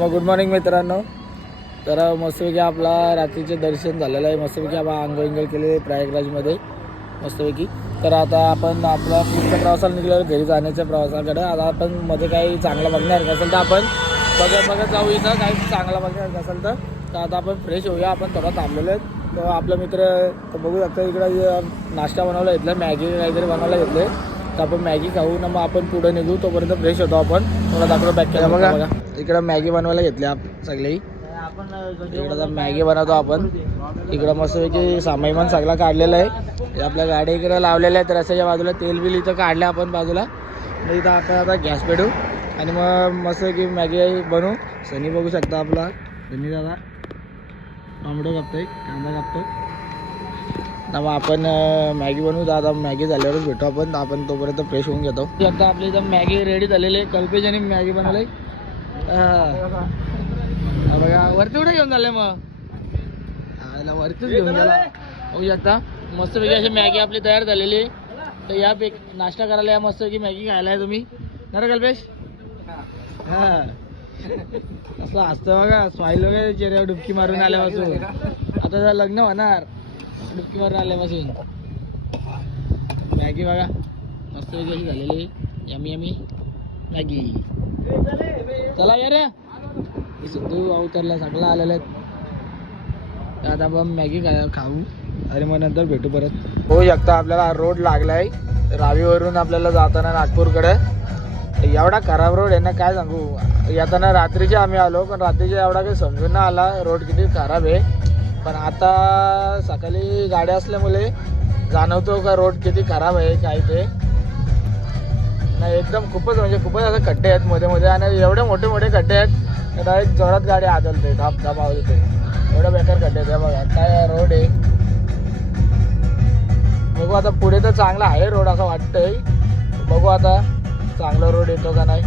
मग good morning मित्रांनो. तर मस्तपैकी आपला रात्रीचे दर्शन झालेलं आहे. मस्तपैकी आपण आंघोळ केले प्रयागराजमध्ये मस्तपैकी. तर आता आपण आपला पुढच्या प्रवासाला निघालो घरी जाण्याच्या प्रवासाकडे. आता आपण मध्ये काही चांगलं बघण्यासारखं असेल तर आपण बघत जाऊ. इथं काही चांगला बघण्यासारखं असेल तर आता आपण फ्रेश होऊया. आपण थोडा थांबलेलो आहे. तर आपला मित्र तर बघू शकता इकडं नाश्ता बनवला घेतला, मॅगी काहीतरी बनवायला घेतले. तर आपण मॅगी खाऊ ना, मग आपण पुढे निघू. तोपर्यंत फ्रेश होतो आपण. थोडा दाखवतो बॅक केला बघा. इकडं मॅगी बनवायला घेतली सगळी. इकडं मॅगी बनवतो आपण. इकडं मस्तपैकी सामान सगळा काढलेला आहे. आपल्या गाडी इकडे लावलेल्या आहेत रस्त्याच्या बाजूला. तेल बिल इथं काढलं आपण बाजूला. मग इथं आपण आता गॅस पेटू आणि मग मस्तपैकी मॅगी बनवू. सनी बघू शकता आपला सनी दादा टोमॅटो कापतोय, कांदा कापतो. तर मग आपण मॅगी बनवू. आता मॅगी झाल्यावरच भेटू आपण. आपण तोपर्यंत फ्रेश होऊन घेतो. आता आपली इथं मॅगी रेडी झालेली आहे. कल्पेश आणि मॅगी बनवली. बघा वरती कुठे घेऊन चालले मग वरतीच घेऊन गेला. बघू शकता मस्तपैकी अशी मॅगी आपली तयार झालेली आहे. तर या नाश्ता करायला या मस्तपैकी मॅगी खायला आहे तुम्ही ना रे कल्पेश. हां असं असतं बघा. स्माईल वगैरे चेहऱ्यावर डुबकी मारून आल्यापासून. आता जर लग्न होणार डुबकी मारून आल्यापासून. मॅगी बघा मस्तपैकी अशी झालेली. Yummy yummy Maggi. चला या रे सिद्धू अवतरला सगळं आलेलं आहेत. आता आपण मॅगी खाऊ आणि मग नंतर भेटू परत. होऊ शकता आपल्याला रोड लागलाय रावीवरून आपल्याला जाताना नागपूरकडे. एवढा खराब रोड आहे ना काय सांगू. येताना रात्रीचे आम्ही आलो पण रात्रीचे एवढा काही समजून नाही आला रोड किती खराब आहे. पण आता सकाळी गाड्या असल्यामुळे जाणवतो का रोड किती खराब आहे काय ते नाही. एकदम खूपच म्हणजे खूपच असं खड्डे आहेत मध्ये मध्ये आणि एवढे मोठे मोठे खड्डे आहेत. डायरेक्ट जोरात गाडी आदलते धाप धाप आवाज येते. एवढं बेकार खड्डे आहेत बघा. काय रोड आहे बघू. आता पुढे तर चांगला आहे रोड असं वाटतंय. बघू आता चांगला रोड येतो का नाही.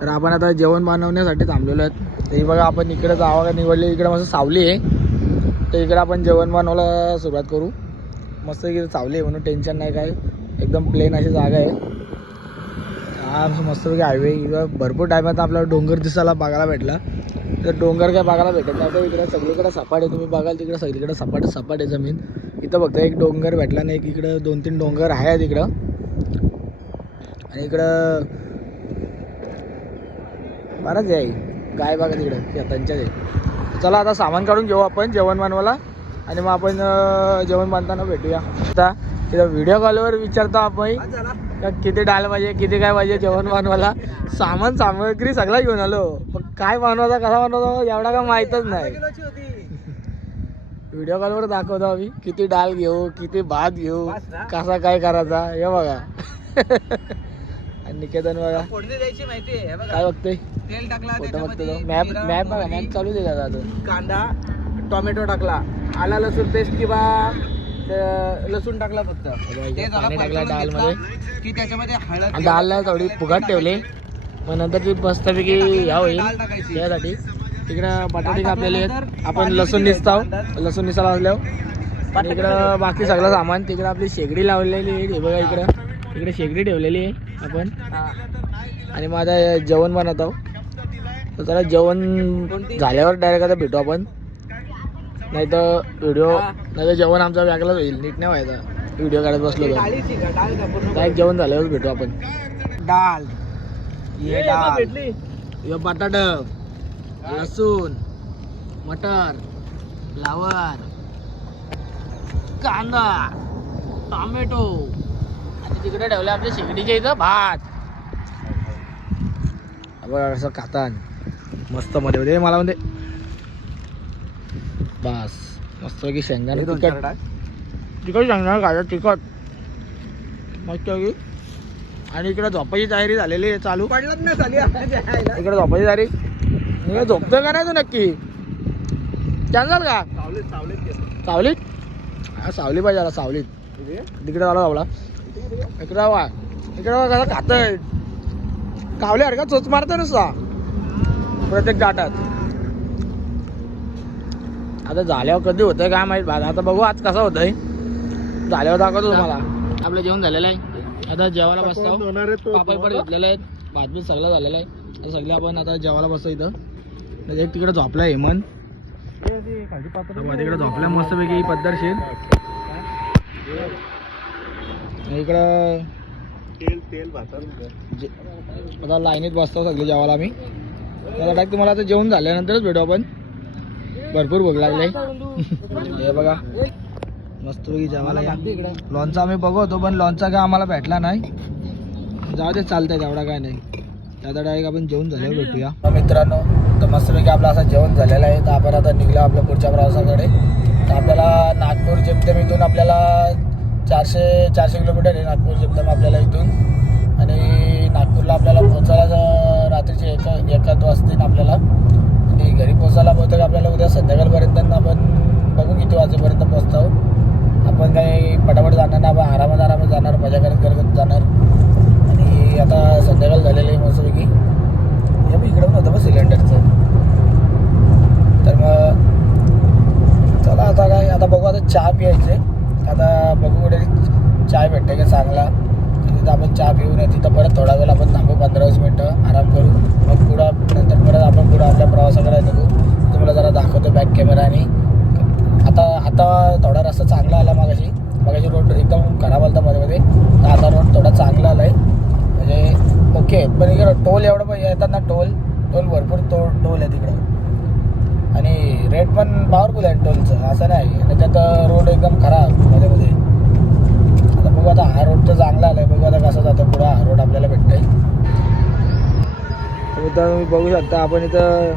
तर आपण आता जेवण बनवण्यासाठी थांबलेलो आहेत. ते बघा आपण इकडे जावा निवडली. इकडे मस्त सावली आहे. तर इकडे आपण जेवण बनवायला सुरुवात करू. मस्त इकडे सावली आहे म्हणून टेन्शन नाही काय. एकदम प्लेन अशी जागा आहे. मस्तपैकी हायवे. इकडं भरपूर टायमात आपल्याला डोंगर दिसायला बघायला भेटला. तर डोंगर काय बघायला भेटत नाही. तर इकडे सगळीकडे सपाट आहे. तुम्ही बघाल तिकडे सगळीकडे सपाट सपाट आहे जमीन. इथं फक्त एक डोंगर भेटला नाही. इकडं 2-3 डोंगर आहेत इकडं. आणि इकडं बरंच आहे काय बघा तिकडं शेतांच्या आहे. चला आता सामान काढून घेऊ आपण जेवण बनवायला आणि मग आपण जेवण बांधताना भेटूया. आता तिथं व्हिडिओ कॉलवर विचारतो आपण का किती डाळ पाहिजे किती काय पाहिजे जेवण बनवायला. सामग्री सगळा घेऊन आलो पण काय बनवायचा कसा बनवायचा एवढा काय माहीतच नाही. व्हिडिओ कॉलवर दाखवतो आम्ही किती डाळ घेऊ किती भात घेऊ कसा काय करायचा हे बघा. आणि निकेतन बघा काय बघतोय तेल टाकला फोटो बघतो. मॅप बघा मॅप चालू दे दादा. कांदा टोमॅटो टाकला आला लसूण पेस्ट किंवा लसूण टाकला फक्त. पाणी टाकला डाळ मध्ये की त्याच्यामध्ये हळद डाळला थोडी फुगाट ठेवली. मग नंतर ती मस्तपैकी ह्या होईल त्यासाठी. तिकडं बटाटे कापलेले आहेत. आपण लसूण निसताव लसूण निसाला असल्यावर. इकडं बाकी सगळं सामान. तिकडं आपली शेगडी लावलेली आहे. हे बघा इकडे शेगडी ठेवलेली आहे आपण. आणि मग आता जेवण बनवत आहोत. तर त्याला जेवण झाल्यावर डायरेक्ट आता भेटू आपण. नाही तर व्हिडिओ नाही तर जेवण आमचा वेगळाच होईल. नीट नाही व्हायचा व्हिडिओ काढत बसलो तर. डायरेक्ट जेवण झाल्यावर भेटू आपण. डाळ हे बटाट लसूण मटर फ्लावर कांदा टोमॅटो आणि तिकडे ठेवले आपल्या शेगडीच्या इथं भात. बघा असं खातान मस्त मध्ये मध्ये मला म्हणते बस मस्त की शेंगदाणे तिखट शेंगदाणे खायचं तिखट मस्त की. आणि इकडे झोपायची तयारी झालेली आहे चालू. पडलंच नाही झाली इकडे झोपायची तयारी. इकडे झोपतोय का नाही तू नक्की कॅन्सल का सावलीत. हा सावली पाहिजे आला सावलीत. तिकडे आला बाबा इकडे वा इकडे कसं खातंय कावले हरकत चोच मारतोय नुसता प्रत्येक गाठात. आता झाल्यावर कधी होतंय काय माहित भात. आता बघू आज कसा होतंय. झाल्यावर दाखवतो तुम्हाला. आपलं जेवण झालेलं आहे. आता जेवायला बसतो. पापड पण घेतलेले आहेत. भात बीत सगळं झालेलं आहे. आता सगळे आपण आता जेवायला बसतो इथं. एक तिकडे झोपला हेमंत, तिकडे झोपला मस्तपैकी पद्धतशीर. इकडं आता लाईनीत बसतो सगळे जेवायला आम्ही. त्याला डायरेक्ट तुम्हाला आता जेवण झाल्यानंतरच भेटू आपण. भरपूर भूक लागले. हे बघा मस्तपैकी जेवायला या. लॉनचा आम्ही बघतो पण लॉनचा काय आम्हाला भेटला नाही. जाऊ दे चालतंय तेवढा काय नाही. आता डायरेक्ट आपण जेवण झाल्यावर भेटूया मित्रांनो. तर मस्तपैकी आपलं असं जेवण झालेलं आहे. तर आपण आता निघलो आपल्या पुढच्या प्रवासाकडे. तर आपल्याला नागपूर जेमतेम इथून आपल्याला 400 किलोमीटर आहे नागपूर जेमतेम आपल्याला इथून. आणि नागपूरला आपल्याला पोहोचायला रात्रीचे एक वाजतील आपल्याला. आणि घरी पोहोचायला बहुतेक आपल्याला उद्या संध्याकाळपर्यंत आपण बघू किती वाजेपर्यंत पोहोचतो. आपण काही पटापट जाणार ना, आपण आरामात जाणार, मजा करत जाणार. आणि आता संध्याकाळ झालेलं आहे मस्तपैकी. हे पण इकडं पण होतं मग सिलेंडरचं. तर मग चला आता काय, आता बघू. आता चहा प्यायचे. आता बघू कुठे चाय भेटते का चांगला. तिथं आपण चहा पिऊन तिथं परत थोडा वेळ आपण थांबू, 15-20 मिनटं आराम करू. मग पुढं नंतर परत आपण पुढं आपल्या प्रवासाकडे निघू. तुम्हाला जरा दाखवतो बॅक कॅमेराने. आता थोडा रस्ता चांगला आला. मागाशी रोड एकदम खराब आला मध्ये. तर आता रोड थोडा चांगला आला आहे म्हणजे ओके. पण इकडं टोल एवढं पण येतात ना, टोल भरपूर टोल आहे तिकडं. आणि रेट पण पॉवरफुल आहे टोलचं, असं नाही. त्याच्यात रोड एकदम खराब मध्ये. आता बघू आता हा रोड तर चांगला आला आहे. बघू आता कसं जातं पुढं हा रोड आपल्याला भेटतंय. तर तुम्ही बघू शकता आपण इथं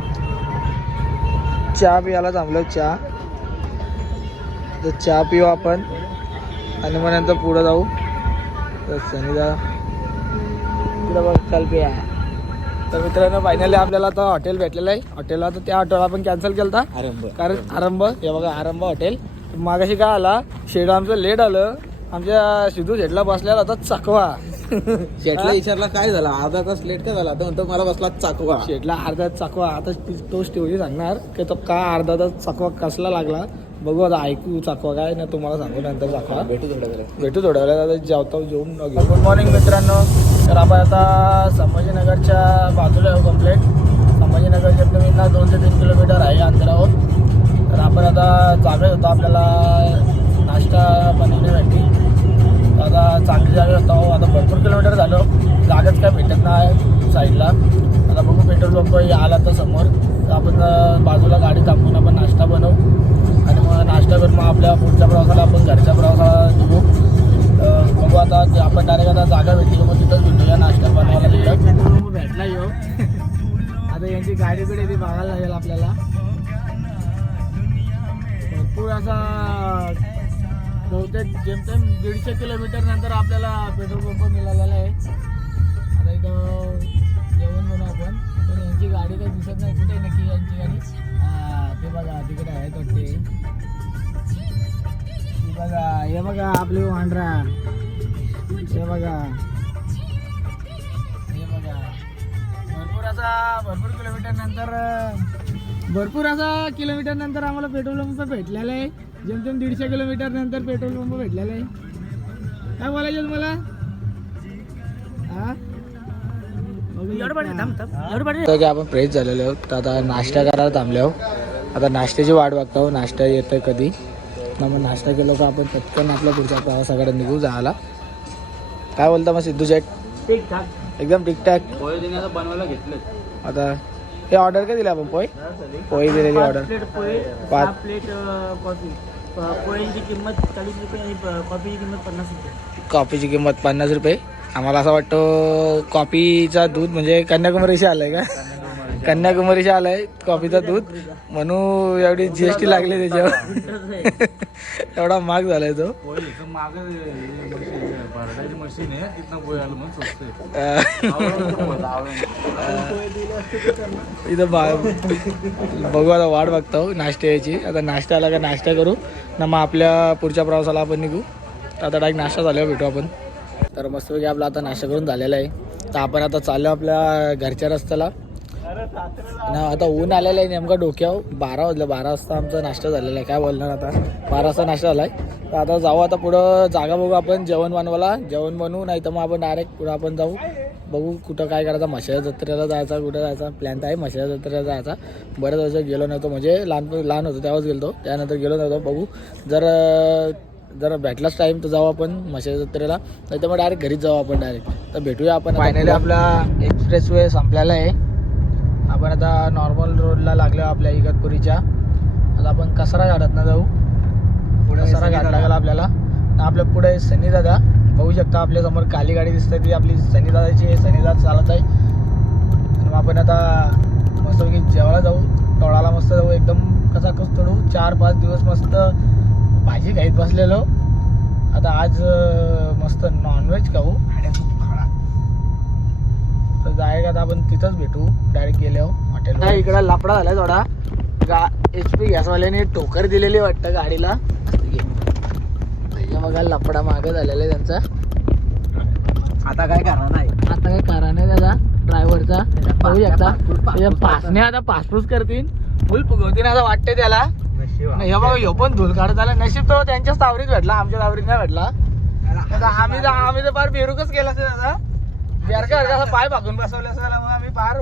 चहा पियाला थांबलो. चहा पिऊ आपण आणि मग नंतर पुढं जाऊ. तर सनीदा पुढं बघ चल पिया. तर मित्रांनो फायनली आपल्याला आता हॉटेल भेटलेलं आहे. हॉटेलला तर त्या हॉटेल आपण कॅन्सल केलं होता कारण आरंभ. हे बघा आरंभ हॉटेल. मागाशी काय आला शेड आमचं लेट आलं. आमच्या सिद्धू शेटला बसलेला होता चकवा. शेटला विचारला काय झाला, अर्धा तास लेट का झाला, तर म्हणतो मला बसला चकवा. शेटला अर्धा चकवा. आता तो स्टोरी सांगणार की तो का अर्धा तास चकवा कसला लागला. बघू आता ऐकू चकवा काय ना, तुम्हाला सांगू नंतर चकवा. भेटू थोड्या वेळेला. जेवून घेऊ. गुड मॉर्निंग मित्रांनो. तर आपण आता संभाजीनगरच्या बाजूला येऊ कम्प्लीट. संभाजीनगरच्या जमीन 2 ते 3 किलोमीटर आहे अंतरावर. तर आपण आता जागा होतो आपल्याला नाश्ता बनवण्यासाठी. आता चांगली जागा होतो. आता भरपूर किलोमीटर झालो, जागाच काय भेटत नाही साईडला. आता बघू पेट्रोल पंप आला तर समोर. तर आपण बाजूला गाडी थांबून आपण नाश्ता बनवू आणि मग नाश्ता करून मग आपल्या पुढच्या प्रवासाला आपण घरच्या प्रवासाला निघू. बघू आता आपण डायरेक्ट आता जागा भेटली मग तिथंच भेटूया नाश्ता बनवायला. तिथं पेट्रोल पंप भेटला येऊ. आता यांची गाडी ती बघायला लागेल आपल्याला. भरपूर असा बहुतेक जेमतेम 150 किलोमीटर नंतर आपल्याला पेट्रोल पंप मिळालेला आहे. आता इथं जेवण बनवू आपण. पण यांची गाडी काही दिसत नाही कुठे नक्की यांची गाडी. ते बघा तिकडे आहे वाटते. बघा हे बघा आपली वांड्रा. हे बघा भरपूर किलोमीटर नंतर आम्हाला पेट्रोल पंप भेटलेला आहे. जेमतेम 150 किलोमीटर नंतर पेट्रोल पंप भेटलेला आहे. काय बोलायचं तुम्हाला? आपण फ्रेश झालेलो आहोत. तर आता नाश्ता करायला थांबले आहोत. आता नाश्त्याची वाट बघतो. नाश्ता येतोय कधी ना, मग नाश्ता केलो का आपण पटकन आपल्या पुढच्या प्रवासाकडे निघू जायला. काय बोलता मग सिद्धू शेट? एकदम ठीकठाक. बनवायला घेतलं. आता हे ऑर्डर काय दिलं आपण? पोहे दिलेली ऑर्डर. 5 plate coffee. पोळ्यांची किंमत 40 रुपये आणि कॉफीची किंमत 50 रुपये. कॉफीची किंमत 50 रुपये. आम्हाला असं वाटतं कॉफीचा दूध म्हणजे कन्याकुमारीशी आलंय का? कन्याकुमारीशी आलंय कॉफीचा दूध म्हणून एवढी GST लागली त्याच्यावर. एवढा महाग झालाय तो. इथं बघू आता वाट बघतो नाश्ता यायची. आता नाश्ता आला का नाश्ता करू ना, मग आपल्या पुढच्या प्रवासाला आपण निघू. आता डायरेक्ट नाश्ता झाल्यावर भेटू आपण. तर मस्तपैकी आपला आता नाश्ता करून झालेला आहे. तर आपण आता चाललो आपल्या घरच्या रस्त्याला ना. आता ऊन आलेलं आहे नेमका डोक्यावर. 12 वाजलं. 12 वाजता आमचा नाश्ता झालेला आहे. काय बोलणार आता, 12 वाजता नाश्ता झाला आहे. तर आता जाऊ आता पुढं जागा बघू आपण जेवण बनवायला. जेवण बनवू नाही तर मग आपण डायरेक्ट पुढं आपण जाऊ बघू कुठं काय करायचं. म्हशीच्या जत्रेला जायचा, कुठं जायचा प्लॅन तर आहे. म्हशीच्या जत्रेला जायचा. बऱ्याच वर्ष गेलो नव्हतो, म्हणजे लहान होतो तेव्हाच गेलो, त्यानंतर गेलो नव्हतो. बघू जर भेटलाच टाईम तर जाऊ आपण म्हशीच्या जत्रेला, नाही तर मग डायरेक्ट घरीच जाऊ आपण डायरेक्ट. तर भेटूया आपण. फायनली आपला एक्सप्रेस वे संपलेला आहे. आपण आता नॉर्मल रोडला लागलो आपल्या इगतपुरीच्या. आता आपण कसरा घाटातनं जाऊ. कसरा घाट लागला आपल्याला. आपल्या पुढे सनीदादा बघू शकता, आपल्या समोर काली गाडी दिसते ती आपली सनीदादाची. सनीदादा चालत आहे. आणि मग आपण आता मस्त जेवायला जाऊ, टोळाला मस्त जाऊ, एकदम कसा कस तोडू. 4-5 दिवस मस्त भाजी खाईत बसलेलो. आता आज मस्त नॉनव्हेज खाऊ. तर जायला आता आपण तिथंच भेटू डायरेक्ट गेल्यावर हॉटेलला. इकडं लफडा झाला थोडा. HP गॅसवाल्याने टोकर दिलेली वाटतं गाडीला. बघा लफडा मागे झालेला आहे त्यांचा. आता काय करणार नाही, त्याचा ड्रायव्हरचा. बघू शकता त्याच्या पासने आता पासपूस करतील, फुल फुगवतील असं वाटते त्याला. हे बघा ह्यो पण धूल काढत आला. नशीब तो त्यांच्याच तावरीत भेटला, आमच्या तावरीत नाही भेटला. आम्ही तर फार बेरुकच केला असतं त्याचा. बेरका असं पाय भागून बसवले असं मग आम्ही फार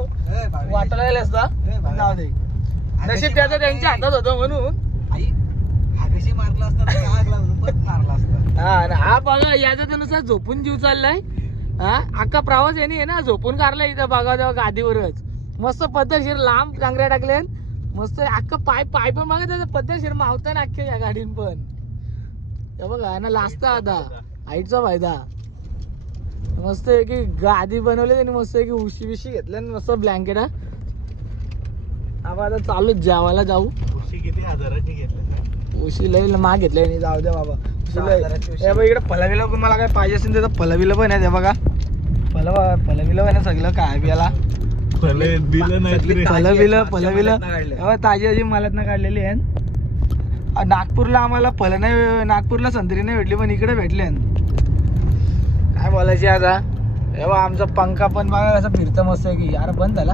वाटायला गेले असता. जाऊ दे, नशीब त्याचं त्यांच्या हातात होतं म्हणून. हा बघा याचा त्यानुसार झोपून जीव चाललाय. हा अख्खा प्रवास आहे ना झोपून काढलाय इथं. बघा तेव्हा गादीवरच मस्त पद्धतशीर लांब चांगल्या टाकले. मस्त अख्खा पाय पण बघा त्याचा पद्धतशीर मावता ना अख्ख्या या गाडीन पण. हे बघा ना लाजता आता हाईटचा फायदा. मस्त आहे की गादी बनवली त्यांनी. मस्त आहे की उशी बिशी घेतल्या मस्त ब्लँकेट. आपण आता चालू जेवायला जाऊ. उशी किती हजाराची घेतली? उशी लई महाग घेतलंय. जाऊ द्या बाबा. इकडे फलविलं मला काय पाहिजे असेल त्याचं फलविलं पण आहे. ते बघा फलविलं पण आहे सगळं. काय बियाला फलविलं ताजी ताजी मालातनं काढलेली आहे. नागपूरला आम्हाला फलं नाही, नागपूरला संत्री नाही भेटली, पण इकडे भेटले. काय बोलायची आता. एव्हा आमचा पंखा पण बघा कसं फिरतं मस्त आहे की. यार बंद झाला.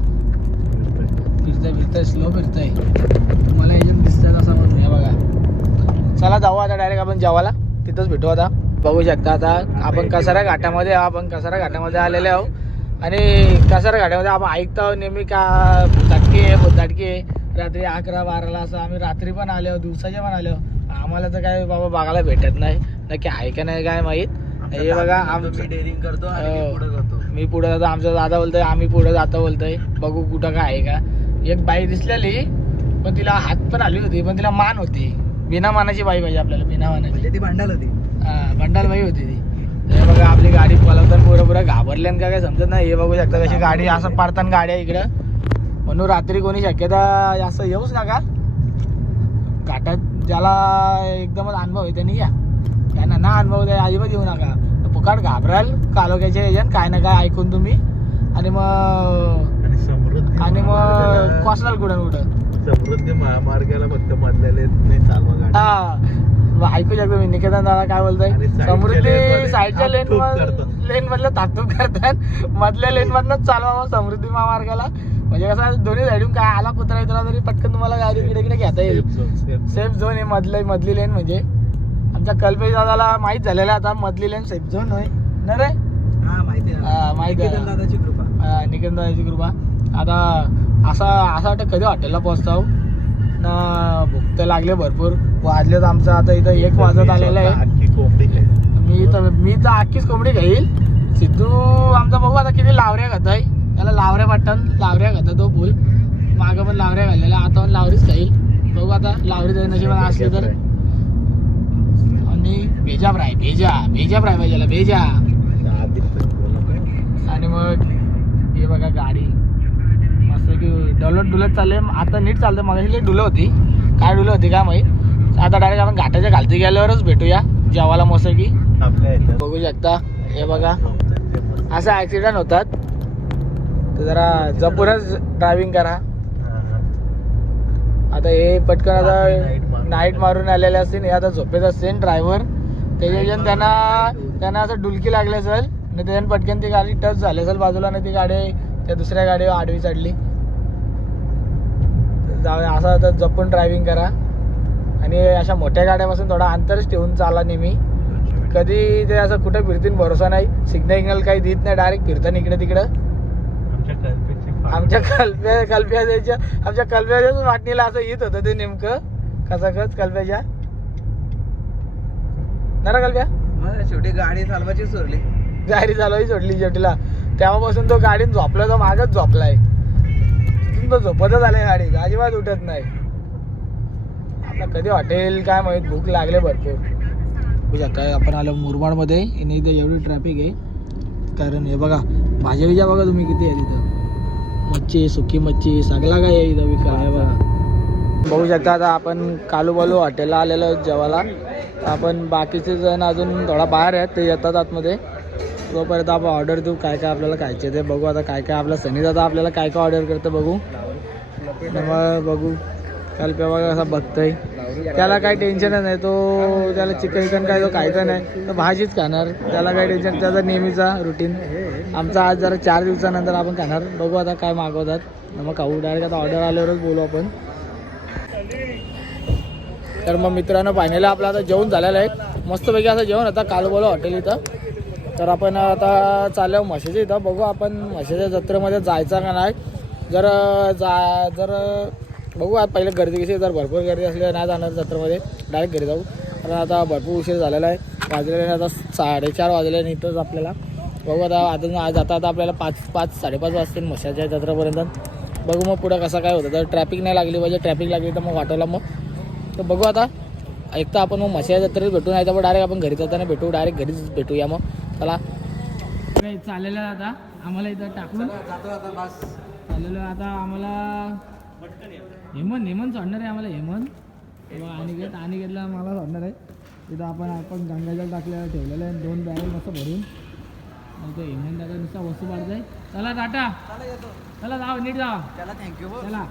फिरतंय स्लो फिरतंय. तुम्हाला याच्यात दिसतंय असं म्हणून. हे बघा चला जाऊ आता डायरेक्ट आपण जेवायला. तिथंच भेटू. आता बघू शकता आता आपण कसारा घाटामध्ये आलेले आहो. आणि कसारा घाटामध्ये आपण ऐकतो नेहमी का भूताटके रात्री 11-12ला असं. आम्ही रात्री पण आलो, दिवसाचे पण आलो. आम्हाला तर काय बाबा बघायला भेटत नाही. नक्की आहे का नाही काय माहीत. हे बघा आमचं डेअरिंग करतो, मी पुढे जातो. आमचा दादा बोलतोय आम्ही पुढे जातो बोलतोय. बघू कुठं काय आहे का. एक बाई दिसलेली पण तिला हात पण आली होती, पण तिला मान होती. बिना मानाची बाई पाहिजे आपल्याला. बिना मानाची ती भांडाल होती. हा भंडाल बाई होती ती. हे बघा आपली गाडी पलवताना पुरं घाबरल्यान का काय समजत नाही. हे बघू शकता कशी गाडी असं पडताना गाड्या इकडं. म्हणून रात्री कोणी शक्यता असं येऊच नका घाटात. ज्याला एकदमच अनुभव आहे त्यांनी या. त्यांना ना अनुभव द्या अजिबात येऊ नका. फुकाट घाबराल कालोख्याच्या याच्यात काय ना काय ऐकून तुम्ही. आणि मग कोसलाल कुठं समृद्धी महामार्गाला फक्त मधलेले नाही चालवा गाडी. हा ऐकू शकतो मी. निकेतन दादा काय बोलतोय. समृद्धी साईडच्या लेन मधलं ताकतूक करतात. मधल्या लेन मधनच चालवा समृद्धी महामार्गाला. म्हणजे कसं दोन्ही साईडून काय आला कुत्रा इतरा तरी पटकन तुम्हाला गाडी इकडे घेता येईल. सेफ झोन आहे मधली लेन. म्हणजे आमच्या कल्पेश दादाला माहित झालेला आता मधली लेन सेफ झोन होय ना रे. माहिती आहे दादाची कृपा. निकेतन दादाची कृपा. आता असं वाटतं कधी हॉटेलला पोहोचताव ना. भूक तर लागले भरपूर. वाजलेत आमचं आता इथं 1 वाजत आलेलं आहे. मी तर अख्खीच कोंबडी खाईल. सिद्धू आमचा बघू आता किती लावऱ्या खाताय. त्याला लावऱ्या वाटतं. लावऱ्या खाता तो फुल. मागं पण लावऱ्या घाललेल्या, आता पण लावरीच खाईल. बघू आता लावरी तरी नशिबात असले तर. आणि भेजा फ्राय पाहिजे भेजा. आणि मग हे बघा गाडी मस्त की डुलत चालले. आता नीट चालतं. मग डुलं होती काय काय माहीत. आता डायरेक्ट आपण घाटाच्या खालती गेल्यावरच भेटूया जेवायला मस्त की. बघू शकता हे बघा असं ऍक्सिडेंट होतात. तर जरा जपूनच ड्रायव्हिंग करा. आता हे पटकन आता नाईट मारून आलेले असतील. हे आता झोपेत असतील ड्रायव्हर. त्याच्याच्यानं त्यांना असं डुलकी लागली असेल आणि त्याच्यानं पटकन ती गाडी टच झाली असेल बाजूला. आणि ती गाडी त्या दुसऱ्या गाडीवर आडवी चढली. असं आता जपून ड्रायव्हिंग करा. आणि अशा मोठ्या गाड्यापासून थोडा अंतरच ठेवून चाला नेहमी. कधी ते असं कुठं फिरतील भरोसा नाही. सिग्नल काही देत नाही, डायरेक्ट फिरतात इकडे तिकडं. आमच्या कल्प्याच्याच वाटणीला असं येत होतं ते नेमकं कसाकच कल्प्याच्या ना कल्प्या. शेवटी गाडी चालवायची सोडली, गाडी चालवायची सोडली शेवटीला. तेव्हापासून तो गाडीत झोपला, तो मागच झोपलाय. तिथून तो झोपतच आलाय गाडीत, अजिबात उठत नाही. आपला कधी हॉटेल काय माहित, भूक लागले भरपूर. काय आपण आलो मुरबाडमध्ये. आणि इथे एवढी ट्रॅफिक आहे कारण हे बघा भाज्या बिज्या बघा तुम्ही किती आहे तिथं. मच्छी, सुकी मच्छी, सगळा काय आहे इथं विकायला आहे बघा. बघू शकता आता आपण कालूबालू हॉटेलला आलेलो आहोत जेवायला. आपण बाकीचे जण अजून थोडा बाहेर आहेत, ते येतात आतमध्ये. तोपर्यंत आपण ऑर्डर देऊ काय काय आपल्याला खायचे ते बघू. आता काय काय आपला सनी दादा आपल्याला काय काय ऑर्डर करतं बघू. मग बघू कल्प्या बघा असा बघतोय, त्याला काही टेन्शनच नाही. तो त्याला चिकन काय तो खायचं नाही, तो भाजीच खाणार. त्याला काही टेन्शन, त्याचा नेहमीचा रुटीन. आमचा आज जरा 4 दिवसानंतर आपण खाणार. बघू आता काय मागवतात, मग खाऊ. डायरेक्ट आता ऑर्डर आल्यावरच बोलू आपण. तर मग मित्रांनो फायनली आपलं आता जेवण झालेलं आहे. मस्तपैकी असं जेवण होतं कालूबालू हॉटेल इथं. तर आपण आता चाललो म्हशीच्या इथं. बघू आपण म्हशीच्या जत्रेमध्ये जायचं का नाही. जर बघू आज पहिले गर्दी कशी, जर भरपूर गर्दी असली नाही जाणार जत्रेमध्ये, डायरेक्ट घरी जाऊ. कारण आता भरपूर उशीर झालेला आहे. वाजलेले आता 4:30 वाजले आणि इथंच आपल्याला. बघू आता अजून आज आता आपल्याला 5-5:30 वाजतील म्हशाच्या जत्रेपर्यंत. बघू मग पुढं कसं काय होतं. तर ट्रॅफिक नाही लागली पाहिजे, ट्रॅफिक लागली तर मग वाटवला मग. तर बघू आता एक तर आपण मग म्हशाच्या जत्रेत भेटू, नाही तर मग डायरेक्ट आपण घरी जाताना भेटू, डायरेक्ट घरीच भेटूया. मग चला चाललेलं आता आम्हाला इथं टाकून चाललेलं आता आम्हाला हेमंत सोडणार आहे. आम्हाला हेमंत अनिकेतला मला सोडणार आहे. तिथं आपण गंगाजल टाकलेलं ठेवलेलं आहे, 2 बॅरल मस्त भरून. मग तो हेमंत दादा नुसता वस्तू पाडत आहे. चला टाटा, चला जाऊ, नीट जा. त्याला थँक्यू. चला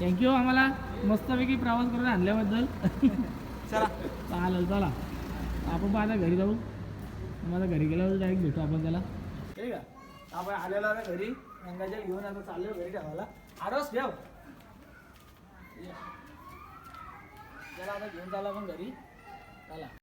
थँक्यू आम्हाला मस्तपैकी प्रवास करून आणल्याबद्दल. चला चालेल, चला आपण आता घरी जाऊ. मला घरी गेल्यावर डायरेक्ट भेटू आपण त्याला. ठीक आहे, आपण आलेलो आहे घरी. गंगाजल घेऊन आता चाललो घरी ठेवायला. आडोस ठेव. चला आता घेऊन चालू आपण घरी. चला.